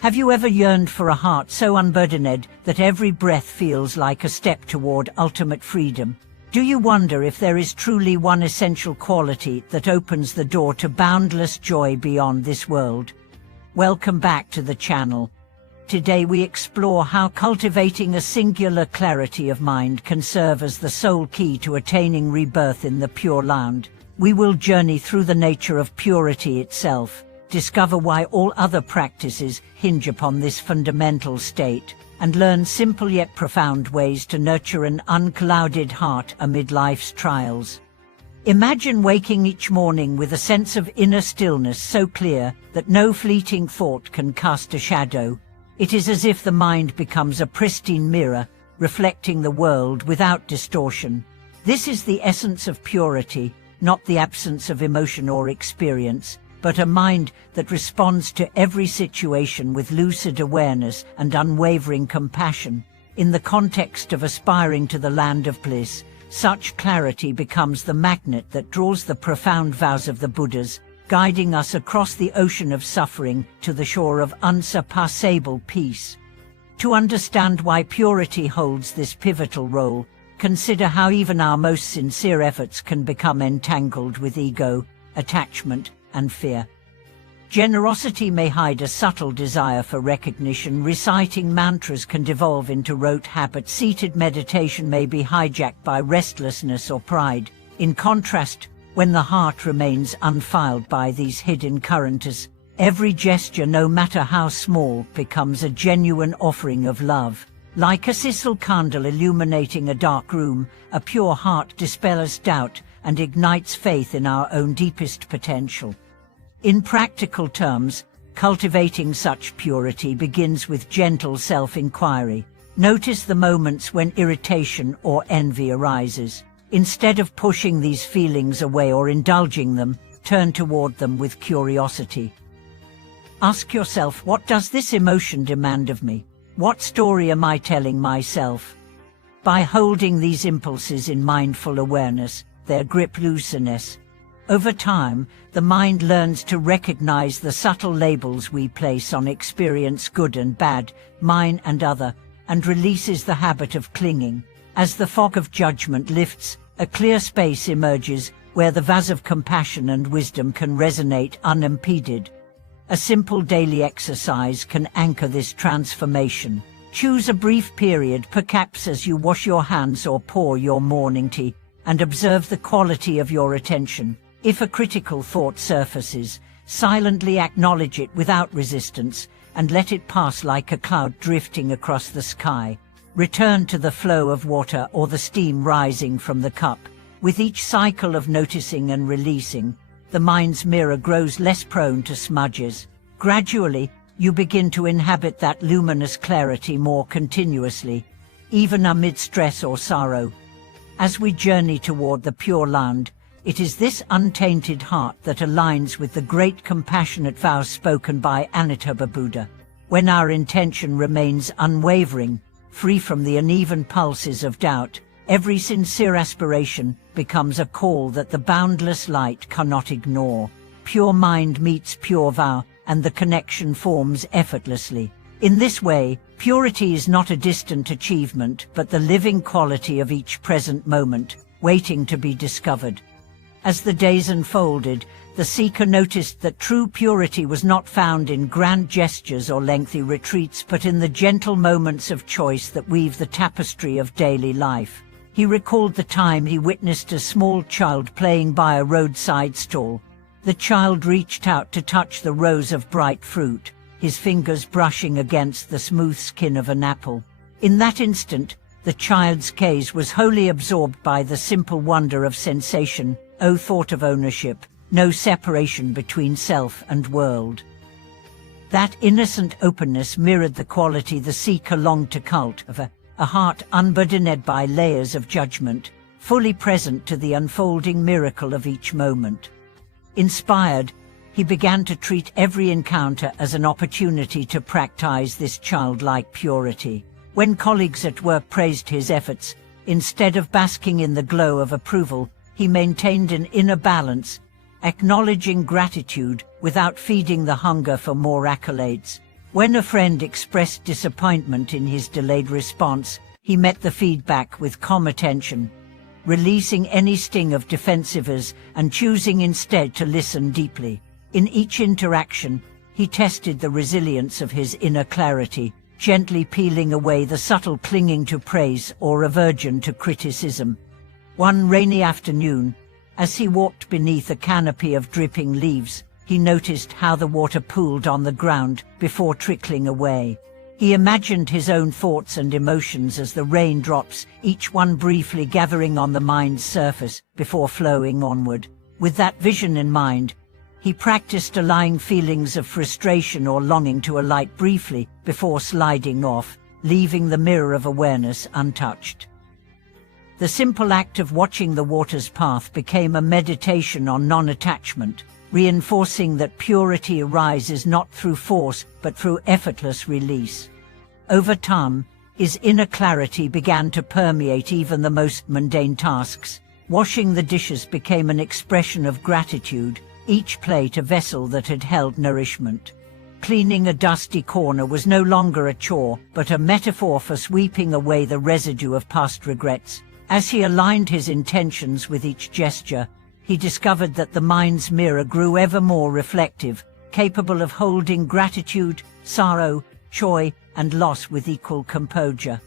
Have you ever yearned for a heart so unburdened that every breath feels like a step toward ultimate freedom? Do you wonder if there is truly one essential quality that opens the door to boundless joy beyond this world? Welcome back to the channel. Today we explore how cultivating a singular clarity of mind can serve as the sole key to attaining rebirth in the Pure Land. We will journey through the nature of purity itself, discover why all other practices hinge upon this fundamental state, and learn simple yet profound ways to nurture an unclouded heart amid life's trials. Imagine waking each morning with a sense of inner stillness so clear that no fleeting thought can cast a shadow. It is as if the mind becomes a pristine mirror, reflecting the world without distortion. This is the essence of purity, not the absence of emotion or experience, but a mind that responds to every situation with lucid awareness and unwavering compassion. In the context of aspiring to the land of bliss, such clarity becomes the magnet that draws the profound vows of the Buddhas, guiding us across the ocean of suffering to the shore of unsurpassable peace. To understand why purity holds this pivotal role, consider how even our most sincere efforts can become entangled with ego, attachment, and fear. Generosity may hide a subtle desire for recognition. Reciting mantras can devolve into rote habits. Seated meditation may be hijacked by restlessness or pride. In contrast, when the heart remains undefiled by these hidden currents, every gesture, no matter how small, becomes a genuine offering of love. Like a sisal candle illuminating a dark room, a pure heart dispels doubt and ignites faith in our own deepest potential. In practical terms, cultivating such purity begins with gentle self-inquiry. Notice the moments when irritation or envy arises. Instead of pushing these feelings away or indulging them, turn toward them with curiosity. Ask yourself, what does this emotion demand of me? What story am I telling myself? By holding these impulses in mindful awareness, their grip loosens. Over time, the mind learns to recognize the subtle labels we place on experience, good and bad, mine and other, and releases the habit of clinging. As the fog of judgment lifts, a clear space emerges where the vase of compassion and wisdom can resonate unimpeded. A simple daily exercise can anchor this transformation. Choose a brief period, perhaps as you wash your hands or pour your morning tea, and observe the quality of your attention. If a critical thought surfaces, silently acknowledge it without resistance and let it pass like a cloud drifting across the sky. Return to the flow of water or the steam rising from the cup. With each cycle of noticing and releasing, the mind's mirror grows less prone to smudges. Gradually, you begin to inhabit that luminous clarity more continuously, even amid stress or sorrow. As we journey toward the Pure Land, it is this untainted heart that aligns with the great compassionate vows spoken by Amitabha Buddha. When our intention remains unwavering, free from the uneven pulses of doubt, every sincere aspiration becomes a call that the boundless light cannot ignore. Pure mind meets pure vow, and the connection forms effortlessly. In this way, purity is not a distant achievement, but the living quality of each present moment, waiting to be discovered. As the days unfolded, the seeker noticed that true purity was not found in grand gestures or lengthy retreats, but in the gentle moments of choice that weave the tapestry of daily life. He recalled the time he witnessed a small child playing by a roadside stall. The child reached out to touch the rows of bright fruit, his fingers brushing against the smooth skin of an apple. In that instant, the child's gaze was wholly absorbed by the simple wonder of sensation, no thought of ownership, no separation between self and world. That innocent openness mirrored the quality the seeker longed to cultivate, a heart unburdened by layers of judgment, fully present to the unfolding miracle of each moment. Inspired, he began to treat every encounter as an opportunity to practice this childlike purity. When colleagues at work praised his efforts, instead of basking in the glow of approval, he maintained an inner balance, acknowledging gratitude without feeding the hunger for more accolades. When a friend expressed disappointment in his delayed response, he met the feedback with calm attention, releasing any sting of defensiveness and choosing instead to listen deeply. In each interaction, he tested the resilience of his inner clarity, gently peeling away the subtle clinging to praise or aversion to criticism. One rainy afternoon, as he walked beneath a canopy of dripping leaves, he noticed how the water pooled on the ground before trickling away. He imagined his own thoughts and emotions as the raindrops, each one briefly gathering on the mind's surface before flowing onward. With that vision in mind, he practiced allowing feelings of frustration or longing to alight briefly before sliding off, leaving the mirror of awareness untouched. The simple act of watching the water's path became a meditation on non-attachment, reinforcing that purity arises not through force but through effortless release. Over time, his inner clarity began to permeate even the most mundane tasks. Washing the dishes became an expression of gratitude, each plate a vessel that had held nourishment. Cleaning a dusty corner was no longer a chore, but a metaphor for sweeping away the residue of past regrets. As he aligned his intentions with each gesture, he discovered that the mind's mirror grew ever more reflective, capable of holding gratitude, sorrow, joy, and loss with equal composure.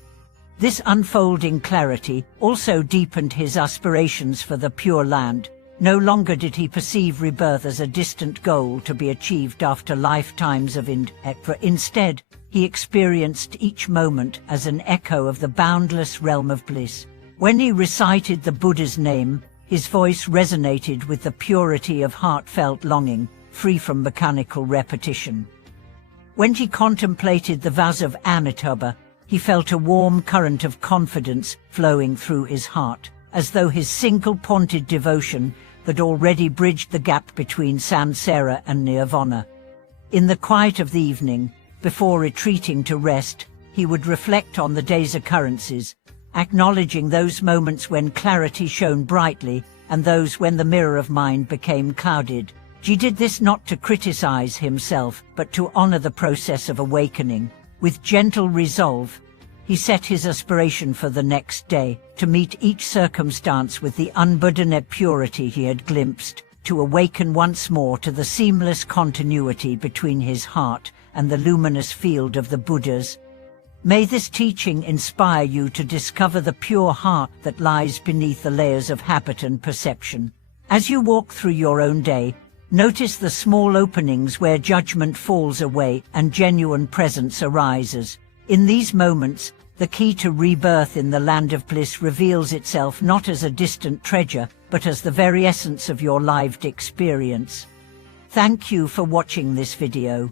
This unfolding clarity also deepened his aspirations for the Pure Land. No longer did he perceive rebirth as a distant goal to be achieved after lifetimes of instead, he experienced each moment as an echo of the boundless realm of bliss. When he recited the Buddha's name, his voice resonated with the purity of heartfelt longing, free from mechanical repetition. When he contemplated the vows of Amitabha, he felt a warm current of confidence flowing through his heart, as though his single-pointed devotion had already bridged the gap between samsara and nirvana. In the quiet of the evening, before retreating to rest, he would reflect on the day's occurrences, acknowledging those moments when clarity shone brightly and those when the mirror of mind became clouded. He did this not to criticize himself, but to honor the process of awakening. With gentle resolve, he set his aspiration for the next day, to meet each circumstance with the unburdened purity he had glimpsed, to awaken once more to the seamless continuity between his heart and the luminous field of the Buddhas. May this teaching inspire you to discover the pure heart that lies beneath the layers of habit and perception. As you walk through your own day, notice the small openings where judgment falls away and genuine presence arises. In these moments, the key to rebirth in the land of bliss reveals itself not as a distant treasure, but as the very essence of your lived experience. Thank you for watching this video.